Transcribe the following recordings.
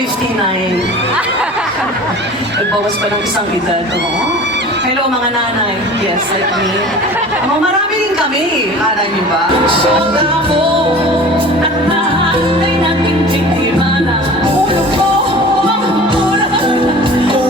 59. Nagbawas pa ng isang edad. Oh. Hello mga nanay. Yes, like me. Oh, marami din kami. Alam niyo ba? Sobra mo at lahat ay nating tikimana. Ulo ko, ulang ang pangarap ko.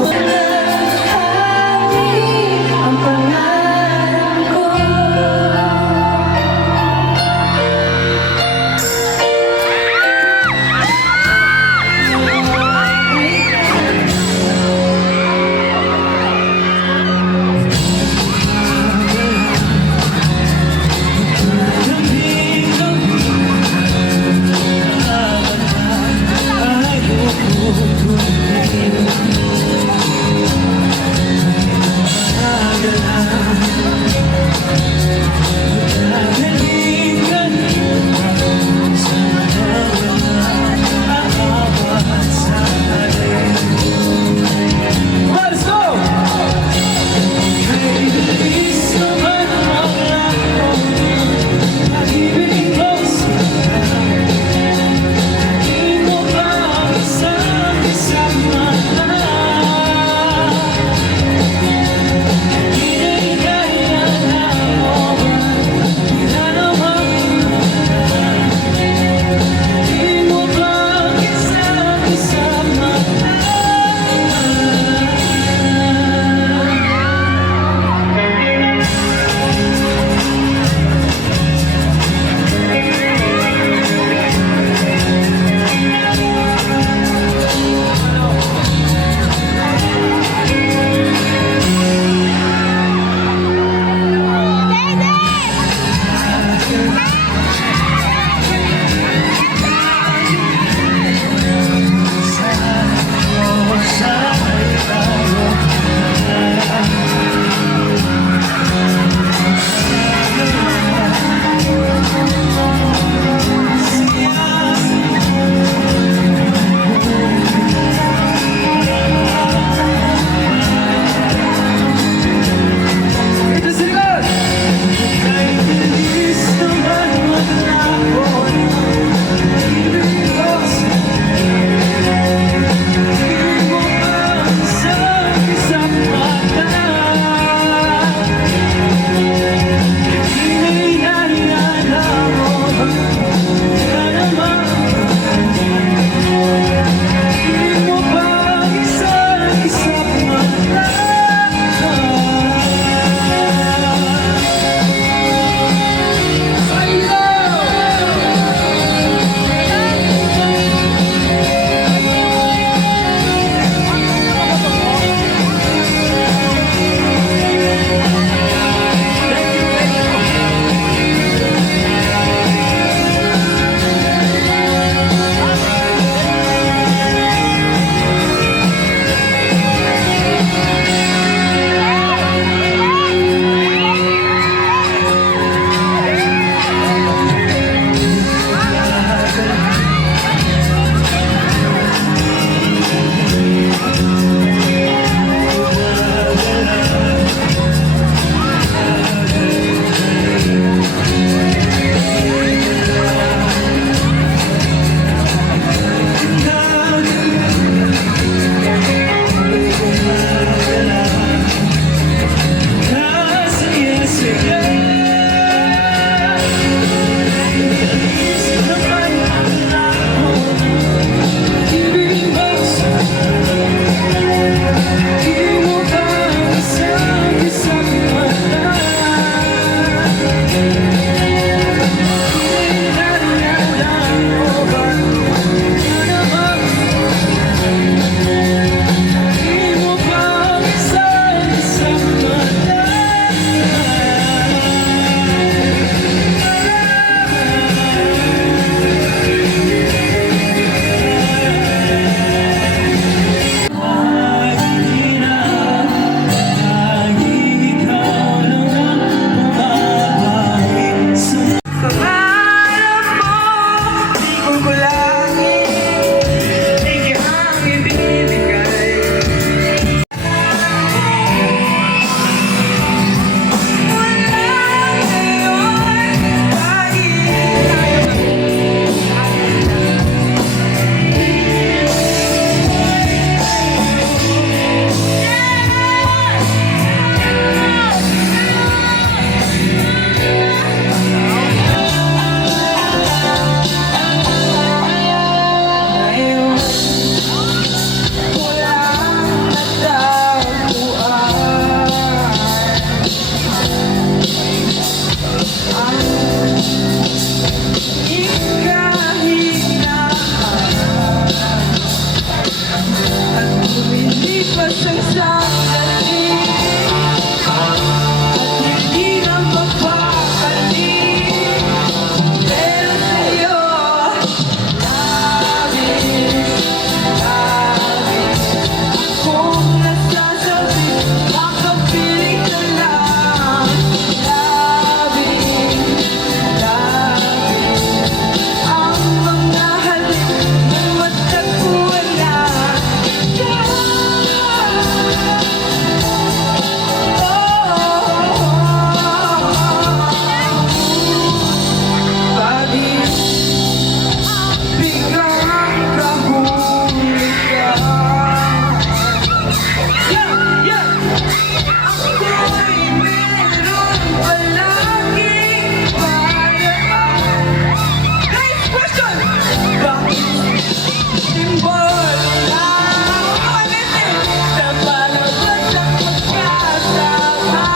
simbolo ng ulitin na palabas ang magkasama.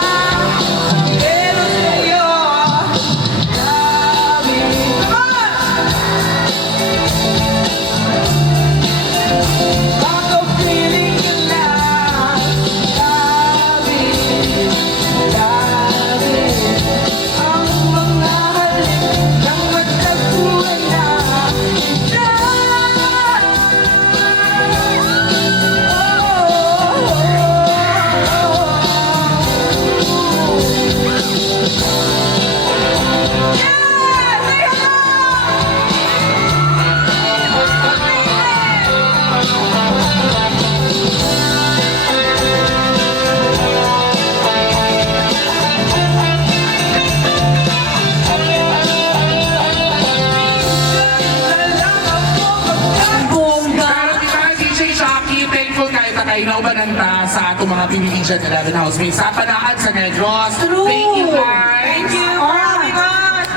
Pero sa'yo, kami. Ako feeling ka lang, kami. Ang mga halik ng matagpuan na isa. Bongga! DJ Shocky, thankful kahit na kayo na umananta sa atong mga Pilipinan 11 housemates sa Panaan sa Negros. True! Thank you guys! Thank you very much!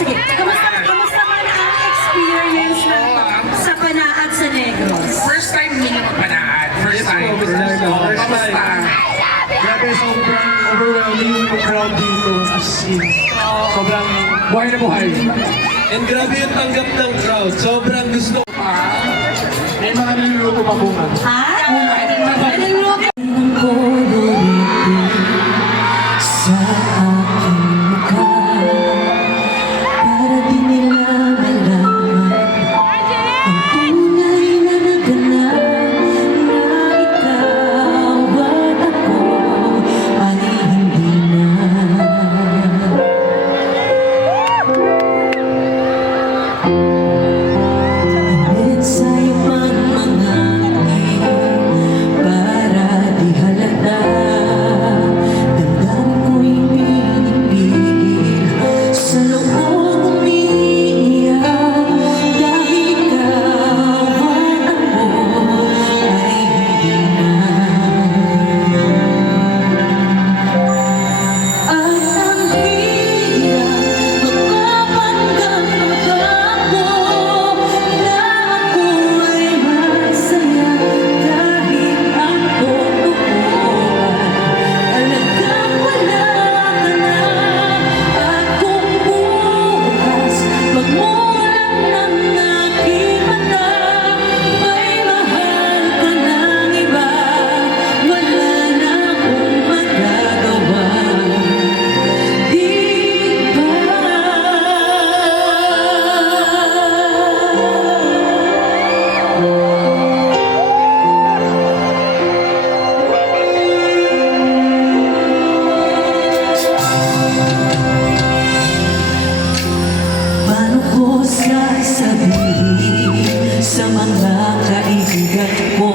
Sige. Kamusta man ang experience na sa Panaan sa Negros? First time ninyo magpanaan. First time. Kamusta? Grabe, sobrang overwhelming yung crowd dito. As in, sobrang buhay na buhay. And grabe yung tanggap ng crowd. Sobrang gusto. May mga niluluto pa bunga. Ha? Ang kolorito sa aking mukha, para di nila malaman ang tunay na naganap, na ikaw at ako ay hindi na. Ilit sa'yo man mga ngiti, para di halata. Damdamin ko'y pinipigil, sa loob umiiyak, dahil ikaw at ako ay hindi na. At ang hirap magpapanggap ako na ako ay masaya, kahit ang totoo ay talagang wala ka na. At kung bukas magmulat ng aking mata, may mahal ka ng iba, wala na akong magagawa. Di ba? Paano ko sasabihin sa mga kaibigan ko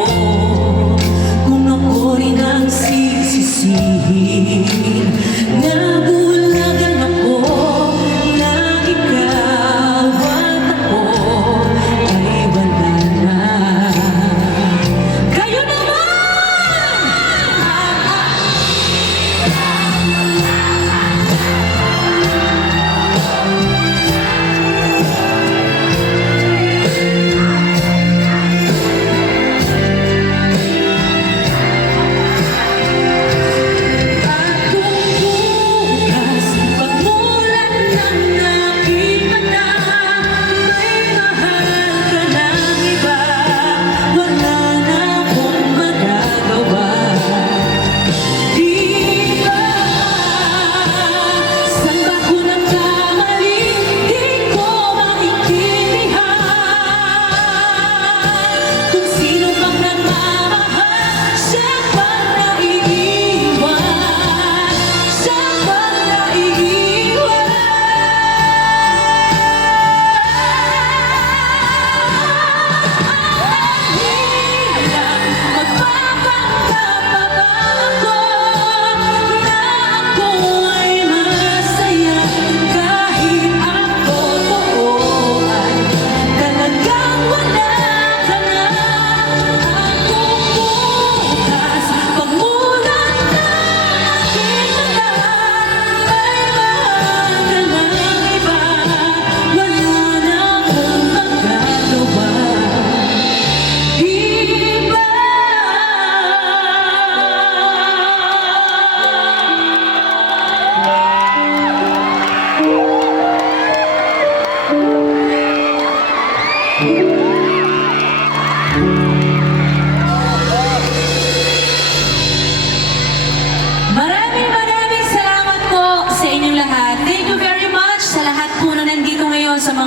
kung ako rin ang sisisihin? Nabulagan ako na ikaw at ako ay wala na. Kayo naman!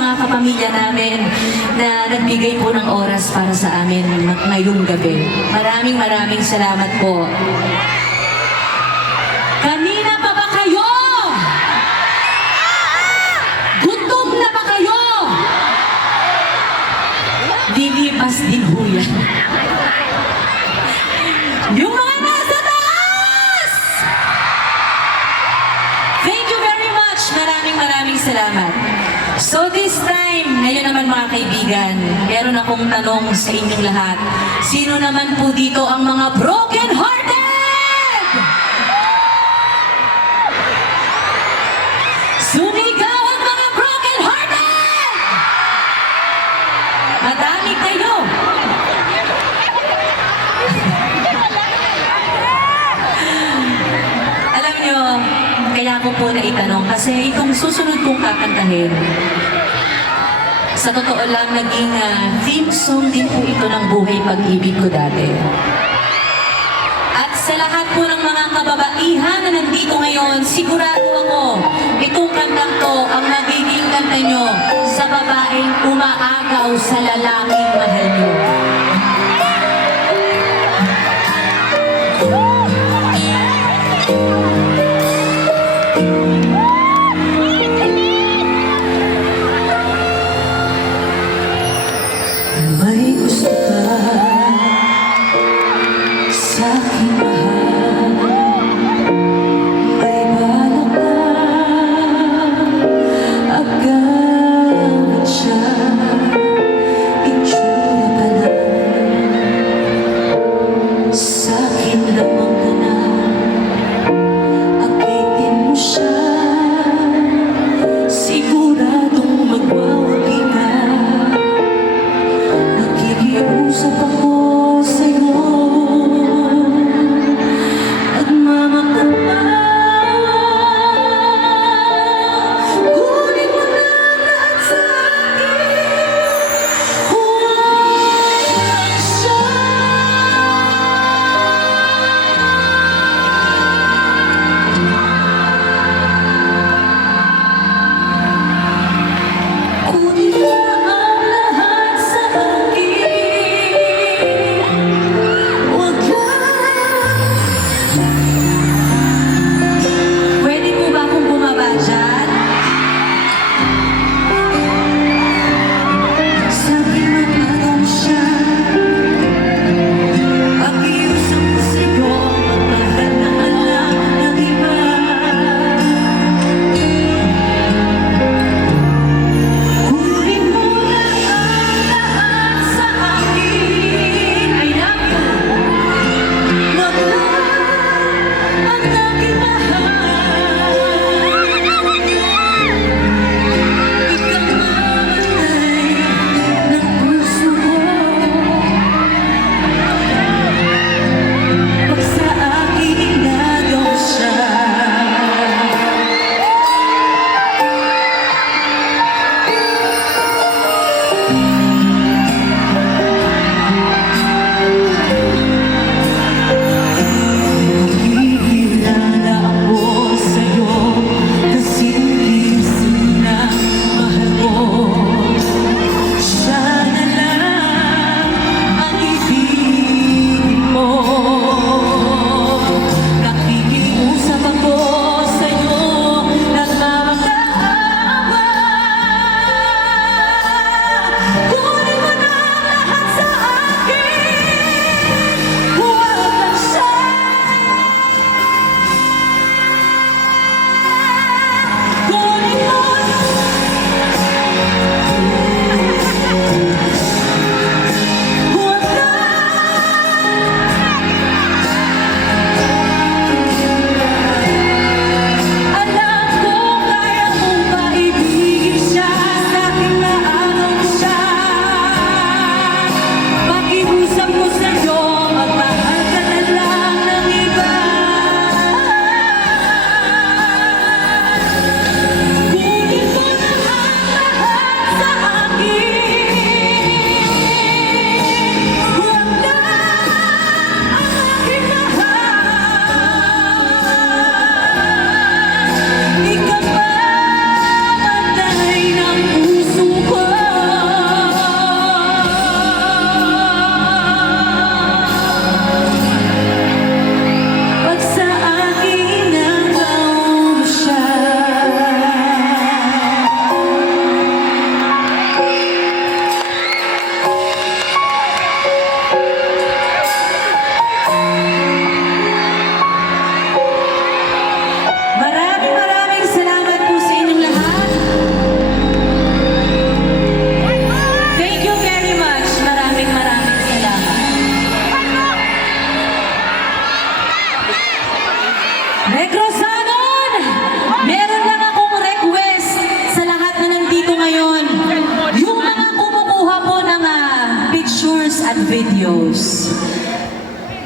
mga kapamilya namin na nagbigay po ng oras para sa amin ngayong gabi. Maraming salamat po. Kanina pa ba kayo? Gutom na ba kayo? Lilipas din ho yan. Yung mga nasa taas! Thank you very much. Maraming salamat. So this time, ngayon naman mga kaibigan, meron akong tanong sa inyong lahat. Sino naman po dito ang mga broken-hearted? Sumigaw ang mga broken-hearted! Madami kayo. Alam nyo, kaya ko po na itanong kasi itong susunod kong kakantahin, sa totoo lang naging theme song din po ito ng buhay pag-ibig ko dati. At sa lahat po ng mga kababaihan na nandito ngayon, sigurado ako, itong kantang to ang magiging kanta nyo sa babaeng umaagaw sa lalaking mahal nyo. May gusto ka sa aking mahal, may balak na agawin siya, itsura pa lang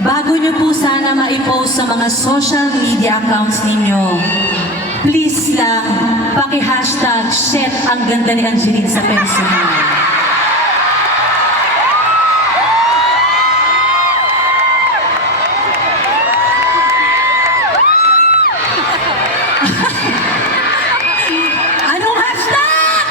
bago nyo po sana ma-post sa mga social media accounts ninyo, please lang, paki-hashtag Chef ang ganda ni Angeline sa personal. Anong hashtag?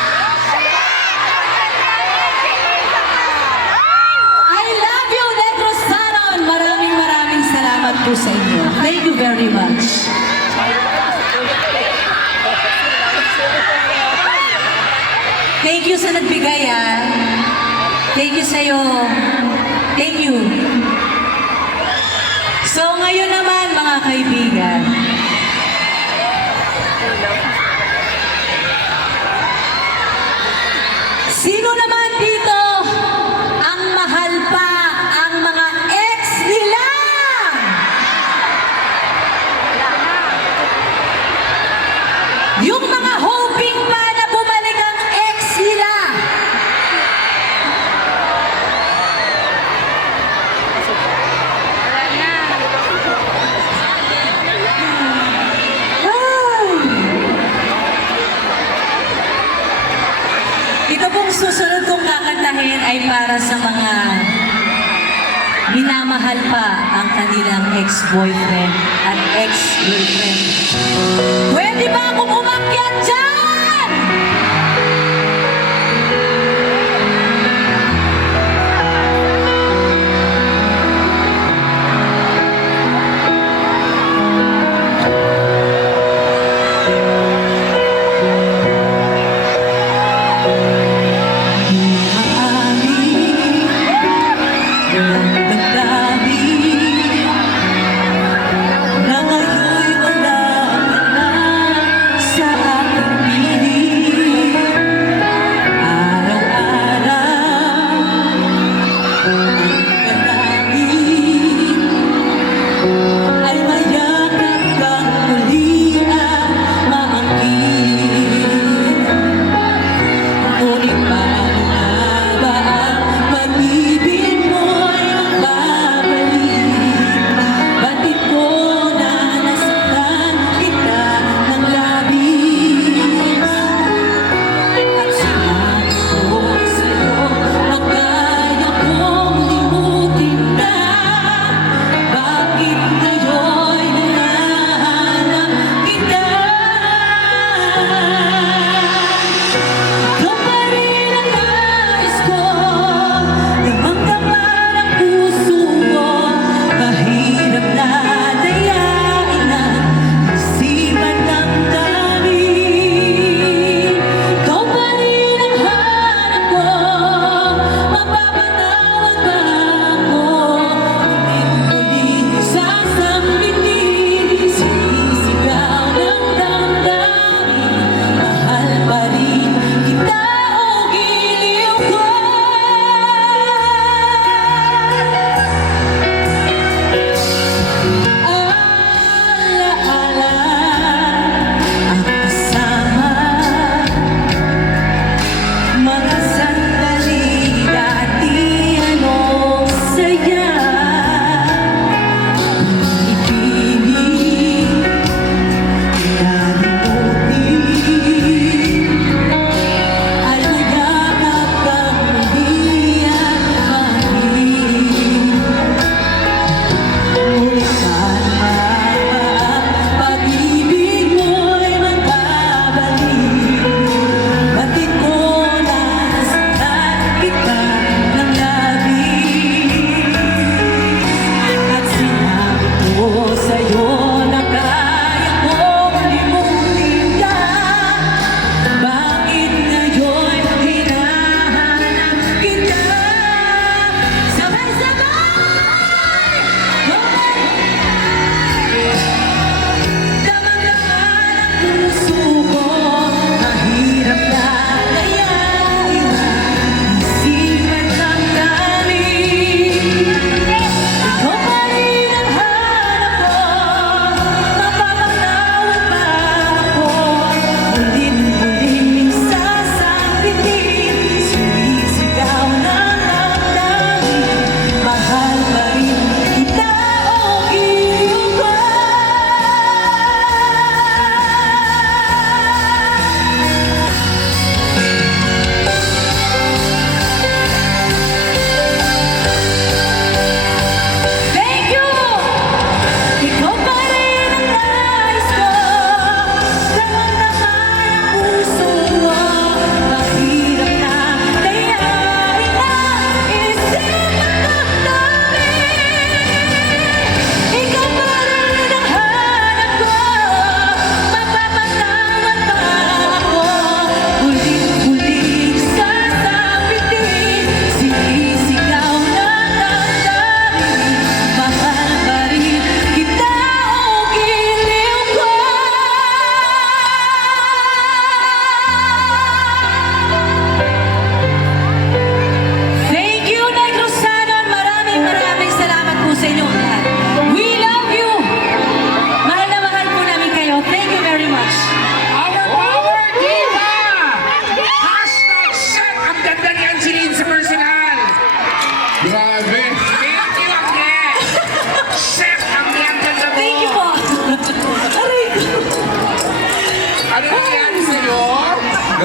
I love you, Negros Saron! Maraming salamat po sa inyo. Thank you very much. Thank you sa nagbigay, ah. Thank you sa'yo. Thank you. So, ngayon naman, mga kaibigan, sino naman dito ang mahal pa ang mga ex nila? Yung mga hoping pa na bumalik ang ex nila. Ito pong susunod kong kakantahin ay para sa mga minamahal pa ang kanilang ex-boyfriend at ex-girlfriend. Pwede ba akong umakyat dyan? Na ngayon'y wala ka na.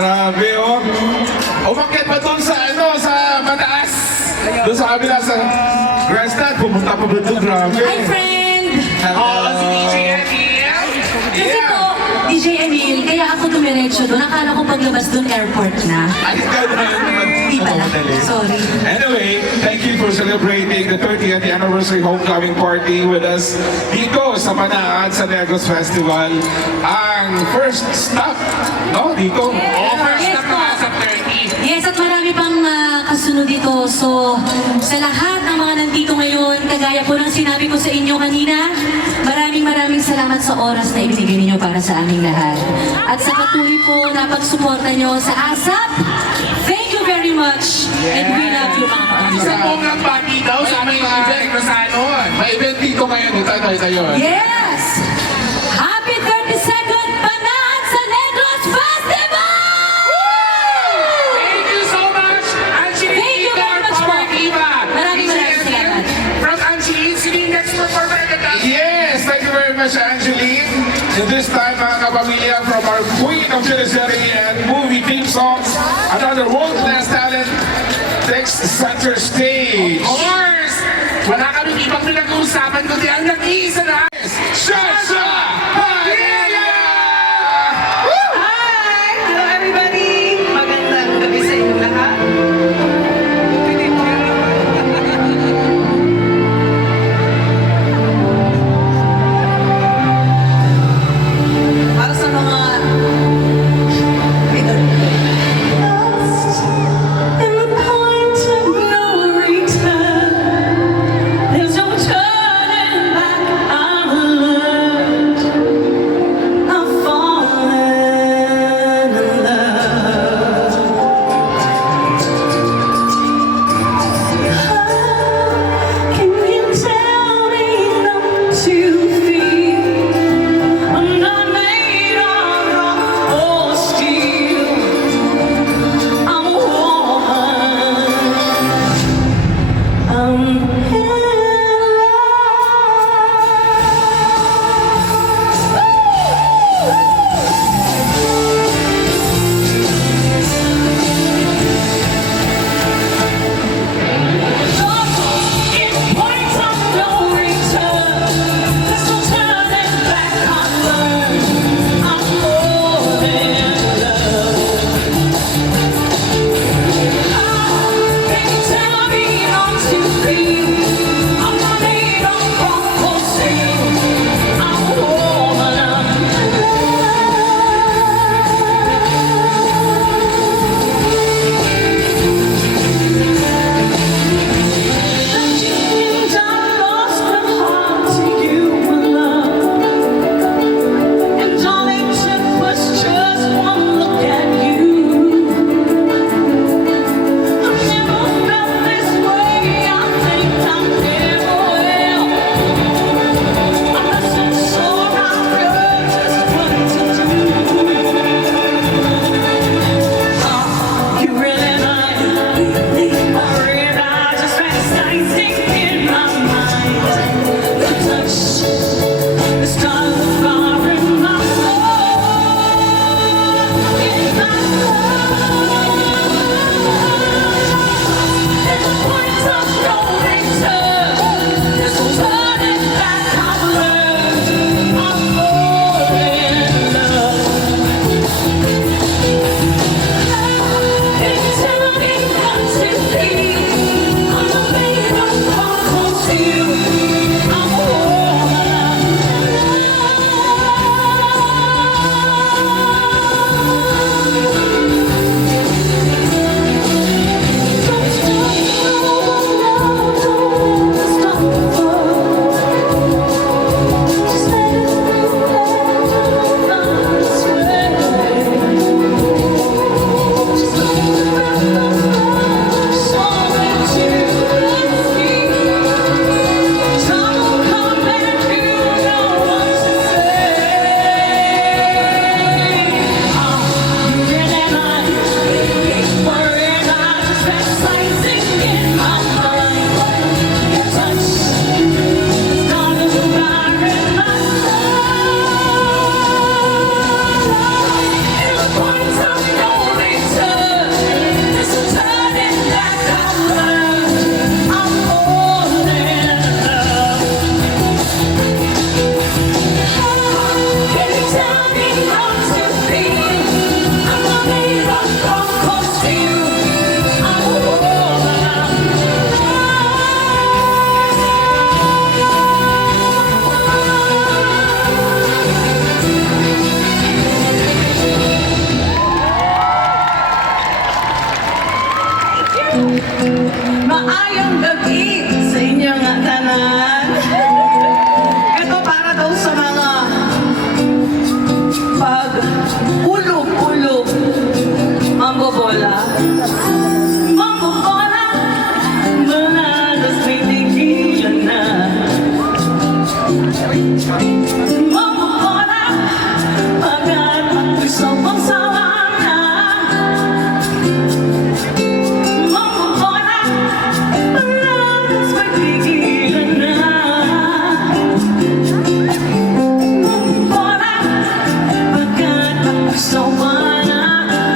Grabe, oh. Umakyat pa doon sa, sa mataas. Doon sa kabila sa grandstand. Pumunta pa ba doon? Grabe. Hi, friend! Oh, si DJ Emil. Kasi po, DJ Emil, kaya ako dumiretso doon. Akala ko paglabas doon, airport na. Ay, Di pala. Sorry. Anyway, thank you for celebrating the 30th anniversary homecoming party with us dito sa Manaan sa Negros Festival. Ang first stop, no? Dito. Oh, first Yes na po. pa sa 30. Yes, at marami pang kasunod dito. So, sa lahat ng mga nandito ngayon, kagaya po ng sinabi ko sa inyo kanina, maraming salamat sa oras na ibinigay ninyo para sa aming lahat. At sa patuloy po na pagsuporta nyo sa ASAP, thank you very much. And we love you mga kapatid. Isang bonggang party daw sa aming mga Negrosanon. May event dito ngayon. Ito yun. Yes! Happy 32nd Panaan sa Negros Festival! Thank you so much, Angeline. Thank you very much po. Maraming salamat. From Angeline, sino yung next performer na Yes, thank you very much, Angeline. And this time, mga kapamilya, from our Queen of Teleserye and movie theme songs, another world-class talent takes center stage. Of course! Wala kami ibang pinag-uusapan kundi ang nag-iisa na Shasha Padilla! Hi! Hello everybody! Magandang gabi sa inyong lahat. Para sa mga Lost in the point of no return. There's no turning back our love. Maayong gabi sa inyong tanan. Ito para daw sa mga pag-ulog-ulog. Mambobola. Mambobola. Manalas may tigilan na. Mambobola. Pagkat ako'y sawang-sawa na. Mambobola. Manalas may tigilan na. Mambobola. Pagkat ako'y sawa na.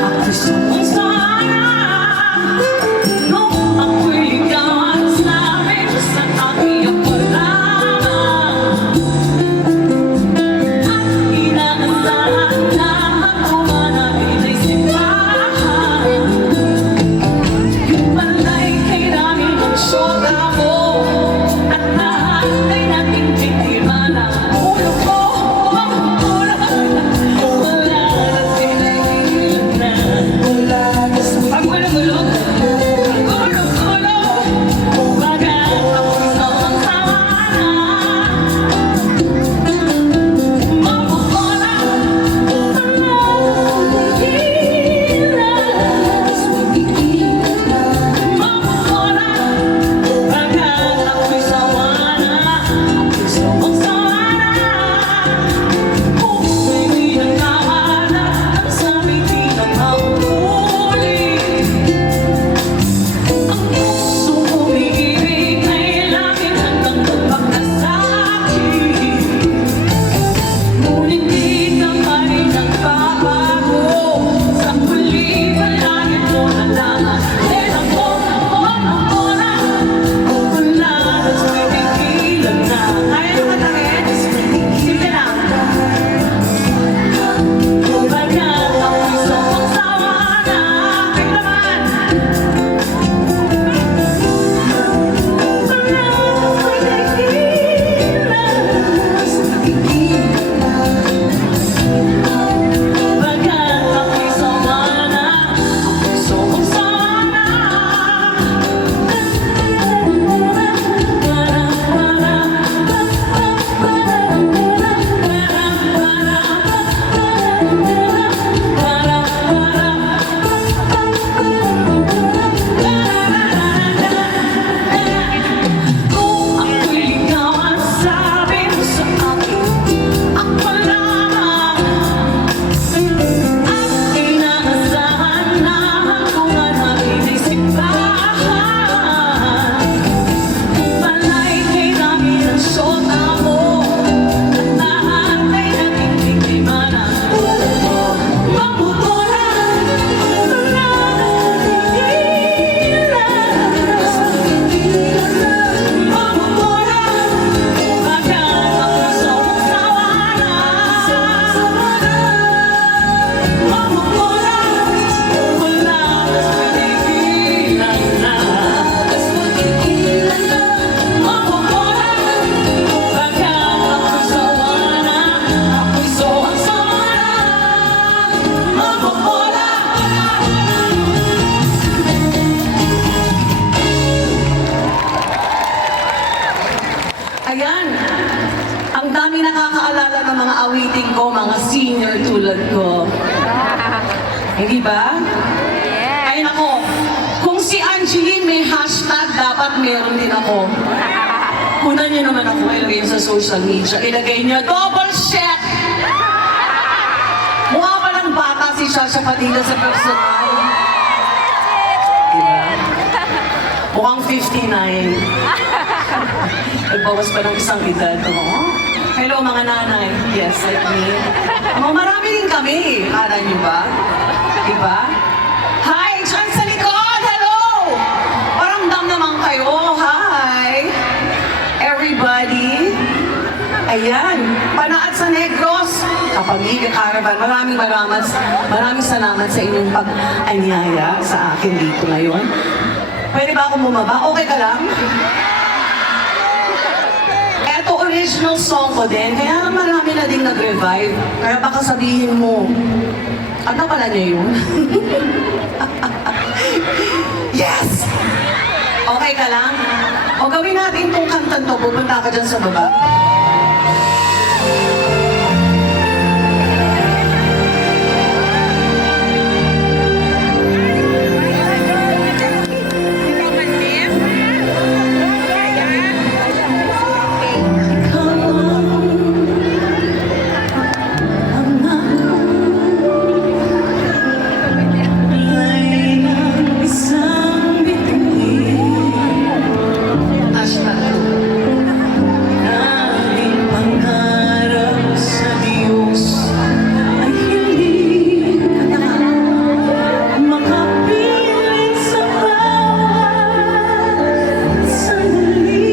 Ako'y sawang-sawa na. Nung ako'y ligawan sa amin sa aking paglaman. At inaasahan na ako manapit ay simbahan. Yung pala'y kay namin ang syota mo. At lahat ay naging biktima ng ulo ko. Wala na tinigilan na. Ang gulong-gulong, ang gulong-gulong. Bagat ako'y sawang-sawa na. Mambobola, mambobola, bagat ako'y sawa na. Ako'y sawang-sawa na. Kung may nagkahanap ang sabi di na mahuli. Ang puso umiibig ay langit hanggang magpagkasakit. Ngunit di ka pa rin nagbabago. Sa huli palagit mo na lang. Dahil ako, mambobola, manalas may tigilan na. Kaya naman takit? Sige lang. Bagat ako'y sawang-sawa na. Kayo naman. Bagat ako'y sawa na. Ako'y sawang-sawa na. Kung ako'y ligawan, sabi mo sa akin, ako lamang. At inaasahan na kung namin ay simbahan. Kung pala'y kay namin ang syota mo. At lahat ay naging biktima ng ulo mo. Mambobola, mambobola, bagat ako'y sawang-sawa na. Mambobola, manalas may tigilan na. Mambobola, bagat ako'y sawa na. Ako'y sawang-sawa na. Mambobola. Ayan, ang dami nakakaalala ng mga awitin ko, mga senior tulad ko. Hindi ba? Ay nako, kung si Angeline may hashtag, dapat meron din ako. Kunan niyo naman ako, ilagay niyo sa social media. Ilagay niyo, double check! Mukha pa ng bata si Shasha Padilla sa personal. Diba? Mukhang 59. Nagbawas pa ng isang edad. Oh. Hello mga nanay. Yes, like me. Oh, marami din kami. Alam niyo ba? Diba? Hi! Diyan sa likod! Hello! Paramdam naman kayo. Hi! Everybody. Ayan. Panaat sa Negros. Kapamilya Caravan. Maraming salamat sa inyong pag-anyaya sa akin dito ngayon. Pwede ba ako bumaba? Okay ka lang? Eto, original song ko din. Kaya marami na din nag-revive. Kaya baka sabihin mo, ano pala niya yun? Yes! Okay ka lang? O gawin natin itong kantan to, pupunta ka dyan sa baba. Hashtag aming pangarap sa Diyos ay hindi makapiling sa bawat sandali.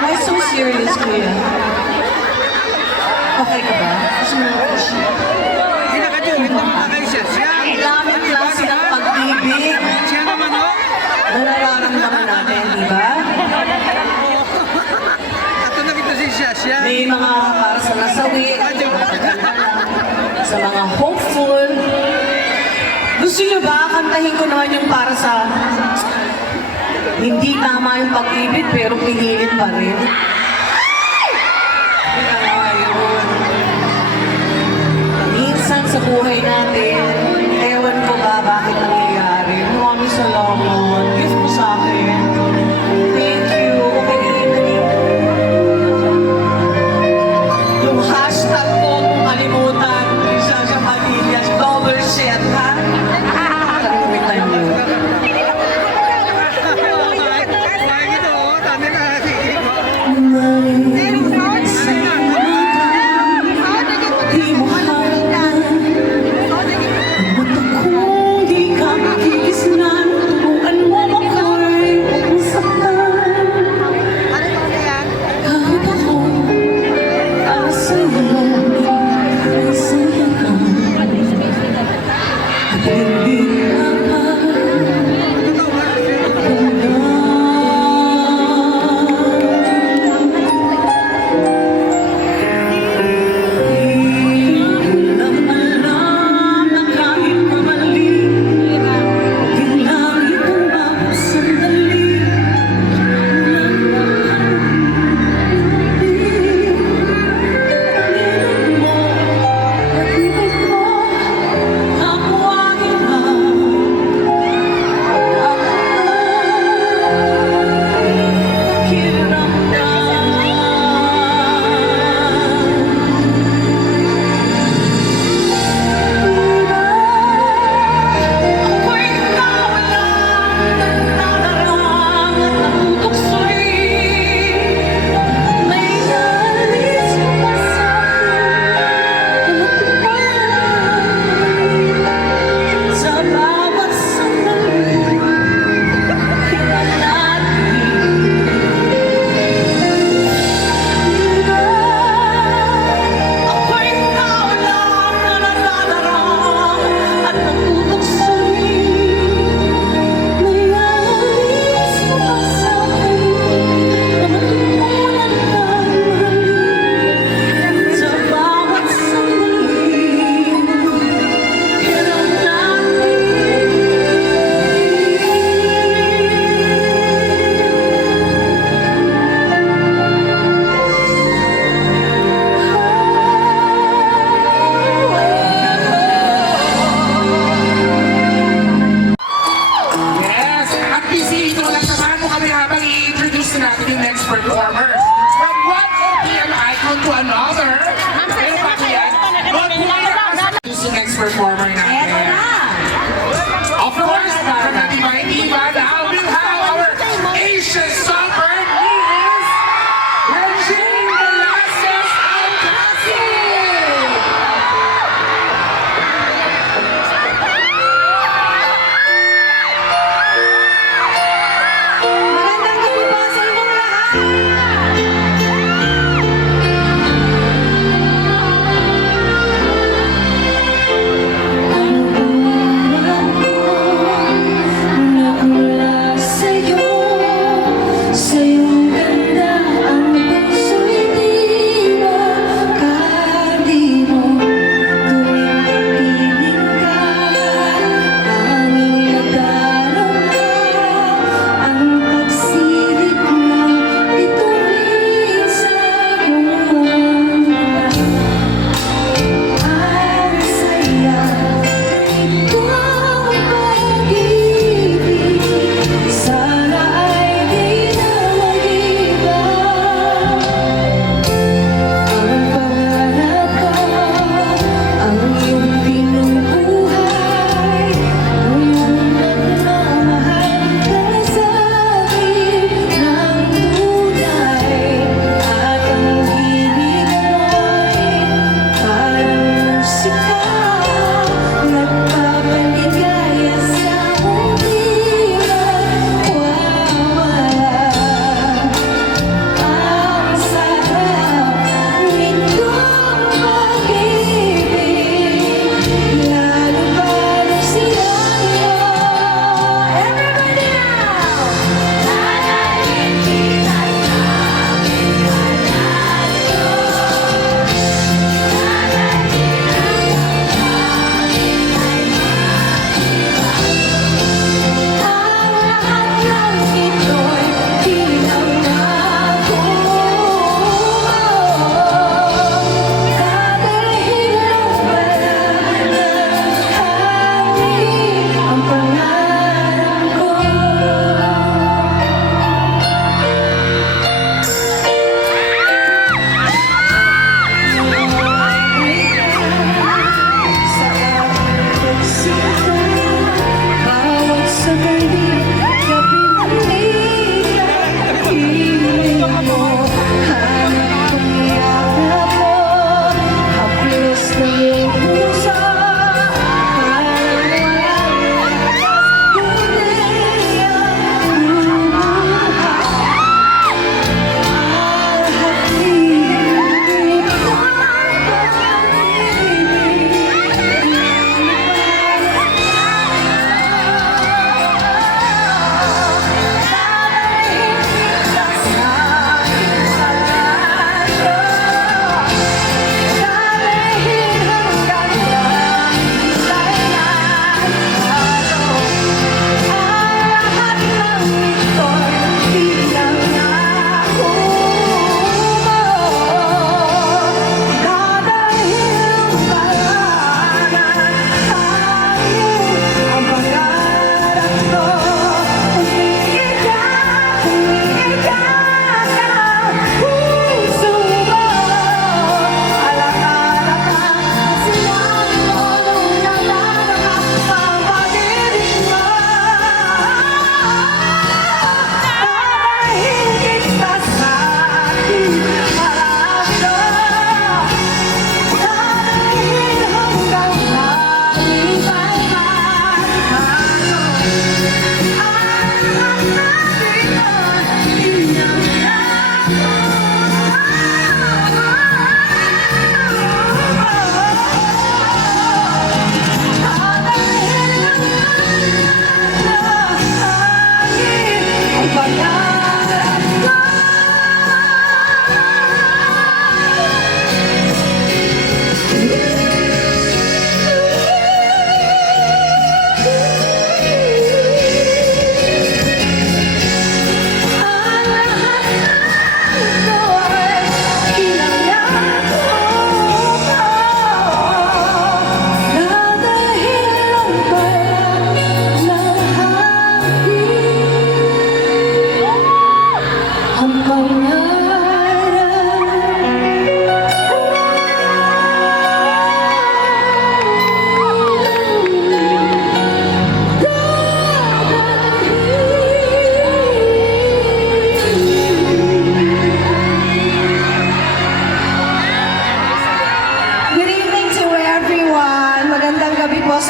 Why so serious, kuya? Okay ka ba? Gusto mo na siya? Ang daming klase ng pag-ibig na nararamdaman natin, di ba? May mga para sa nasawi, sa mga hopeful. Gusto niyo ba? Kantahin ko naman yung para sa hindi tama yung pag-ibig pero pinilit pa rin. Ayun. Minsan sa buhay natin, ewan ko ba bakit nangyayari. Maraming salamat. Gift mo sa akin. Thank you. Okay, yung hashtag ko, kung kalimutan, isa sa Manillas, double share, ha? Kalimutan mo. Di mo to another. Pero bago yan, si next performer natin. Eto na! Of course, from the Divine Diva, now we'll have our Asian songbird, Miss Regine Velasquez Alcacil! Magandang gabi po sa inyong lahat!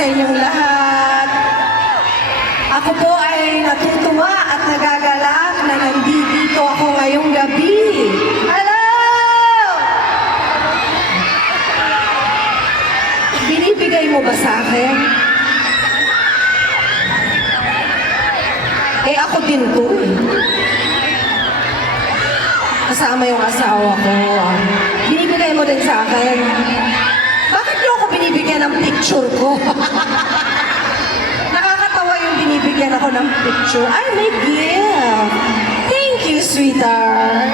sa inyong lahat. Ako po ay natutuwa at nagagalak na nandito ako ngayong gabi. Hello! Binibigay mo ba sa akin? Eh ako din to. Kasama yung asawa ko. Binibigay mo din sa akin. Bakit niyo ako binibigyan ng picture ko? Nakakatawa yung binibigyan ako ng picture. Ay, may gift. Thank you, sweetheart.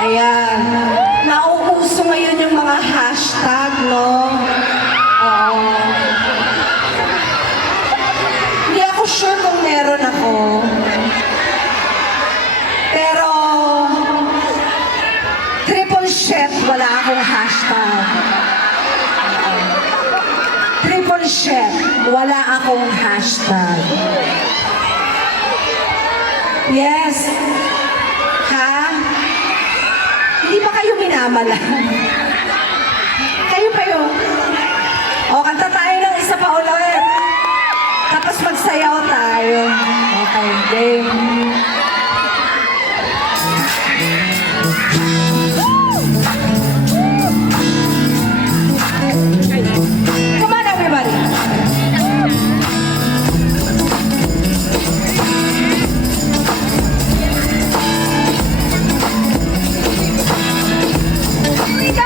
Ayan. Nauuso ngayon yung mga hashtag, no? Oo. Hindi ako sure kung meron ako. Pero, triple chef, wala akong hashtag. Triple chef, wala akong hashtag. Yes. Ha? Hindi ba kayo minamalan? Kayo pa yun? O, kanta tayo ng isa pa ulit. Tapos magsayaw tayo. Okay, game. Come on, everybody. Here we go.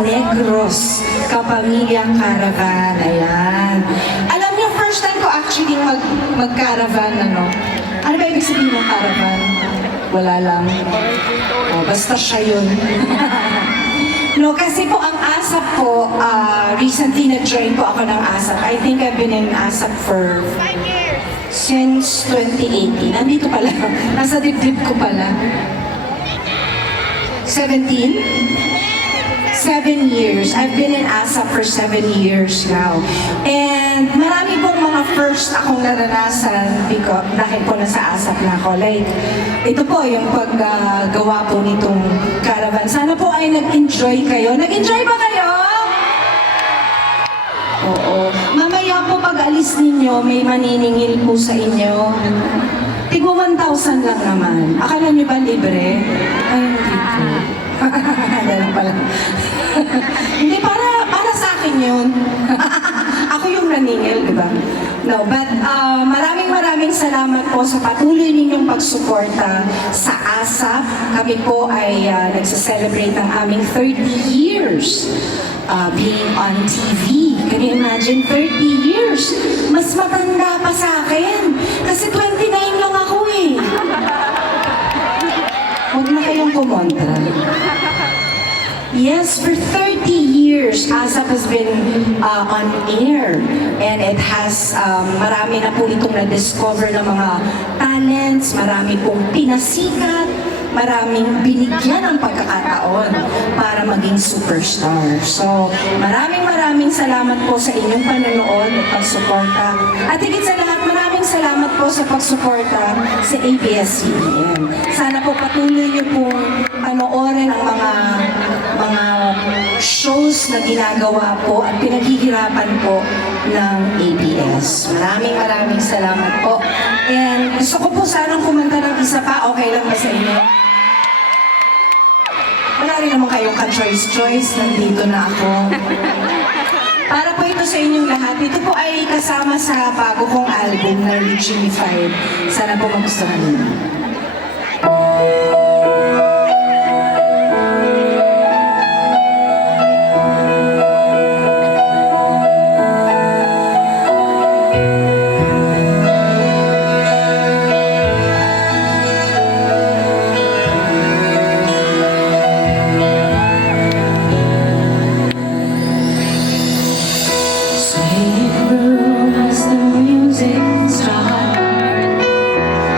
Negros Kapamilya Caravan. Ayan. Alam niyo, first time ko actually mag-caravan, ano? Ano ba ibig sabihin ng caravan? Wala lang. O, basta siya yun. No, kasi po ang ASAP po, recently nag-join po ako ng ASAP. I think I've been in ASAP for 5 years. Since 2018. Nandito pala. Nasa dibdib ko pala. 17? 7 years. I've been in ASAP for 7 years now. And marami pong mga first akong naranasan dahil po nasa ASAP na ako. Like, ito po yung paggawa po nitong caravan. Sana po ay nag-enjoy kayo. Nag-enjoy ba kayo? Oo. Mamaya po pag alis ninyo, may maniningil po sa inyo. Tigo 1,000 lang naman. Akala niyo ba libre? Ay, hindi po. Ganun pala. Hindi, para sa akin yun. Ako yung naningil, di ba? No, but maraming salamat po sa patuloy ninyong pagsuporta sa ASAP. Kami po ay nagsa-celebrate ang aming 30 years being on TV. Can you imagine? 30 years. Mas matanda pa sa akin. Kasi 29 lang ako eh. Huwag na kayong kumontra. Yes, for 30 years, ASAP has been on air. And it has, marami na po itong na-discover ng mga talents, marami pong pinasikat, maraming binigyan ng pagkakataon para maging superstar. So, maraming salamat po sa inyong panonood at pagsuporta. At higit sa lahat, maraming salamat po sa pagsuporta sa ABS-CBN. Sana po patuloy niyo pong panoorin ang mga shows na ginagawa po at pinaghihirapan po ng ABS. Maraming salamat po. And gusto ko po sanang kumanta ng isa pa. Okay lang ba sa inyo? Wala rin naman kayong ka-choice. Nandito na ako. Para po ito sa inyong lahat. Ito po ay kasama sa bago kong album na Reaching Me 5. Sana po magustuhan niyo.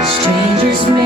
Strangers may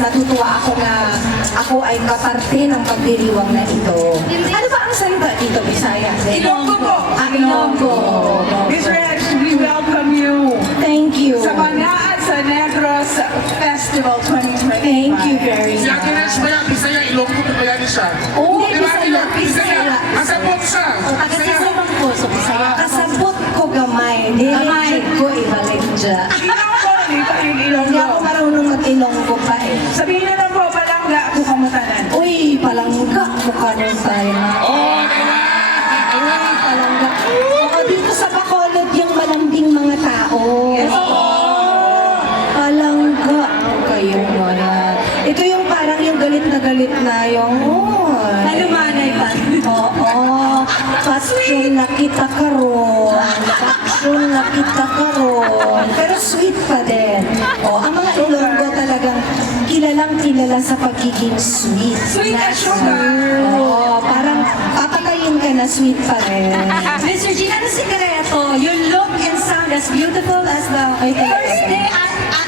natutuwa ako na ako ay kaparte ng pagdiriwang na ito. Ano ba ang salita dito, Bisaya? Ilonggo po. Ilonggo. Miss Reg, we welcome you Thank you. sa Banaan sa Negros Festival 2025. Thank you very Si Ate Reg much. ba yan? Bisaya, Ilonggo po ba yan siya? Oo, Di ba, Bisaya, Bisaya. Masabot siya. Taga-sasabang po, so Bisaya. Kasabot ko gamay. Gamay. Diretso ko ibalik dyan. Ilonggo, di ba yung Hindi Ilonggo? ako marunong mag-ilonggo pa eh. Sabihin na lang po, palangga ako kamutanan. Uy, palangga. Mukha nun tayo na. Oh, di ba? Uy, palangga. Oo, dito sa Bacolod yung malambing mga tao. Palangga. Kayong mga. Ito yung parang yung galit na yung. Nalumanay pa. Oo. Passion na kita karon. Passion na kita karon. Pero sweet pa din. Ang mga Ilonggo talagang kilala sa pagiging sweet. Sweet Na as sugar. parang papatayin ka na sweet pa rin. Mr. G, ano sikreto? You look and sound as beautiful as the Ay, talaga. first day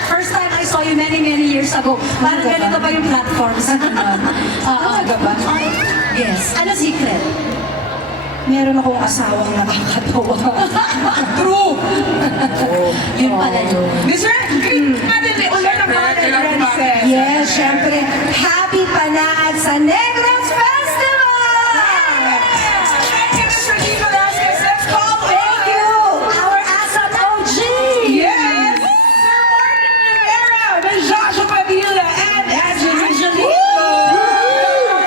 first time I saw you many years ago. Parang Talaga ganito ba? pa yung platforms. Talaga ba? Yes. Ano secret? Meron akong asawang nakakatawa. True. Yun pala yun. Miss Reg, natin ulit ang mga Kailangan princess. Yes, syempre. Happy Panaan sa Negros Festival! Thank you, Mr. G. Velasquez. Let's call Thank you! Our ASAP OG! Yes! Sir Martin Rivera, Ms. Joshua Padilla, and Angelina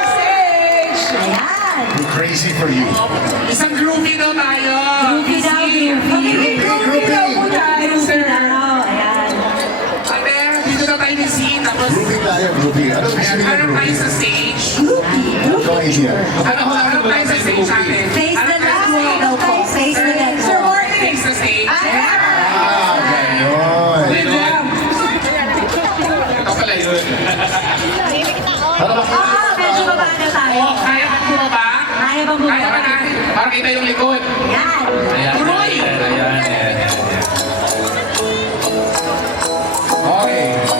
Stage. Ayan. We're crazy for you. Isang groovy daw tayo. Groovy daw, groovy. Groovy daw po tayo, sir. Ayan. Ate, dito daw tayo ni scene. Tapos, Groupie tayo, groupie. Ano gusto ayan, niyo harap tayo groupie? sa stage. Go idea. Harap tayo sa stage natin. Face the left wall daw po. Face the left Sir wall. Martin. Face the stage. Ah, ganon. Good job. Ito pala yun. Para makita Medyo baba na tayo. Oh, kaya bang bumaba? Kaya bang Kaya ba bumaba? na? Para kita yung likod. Yan. Tuloy! Okay.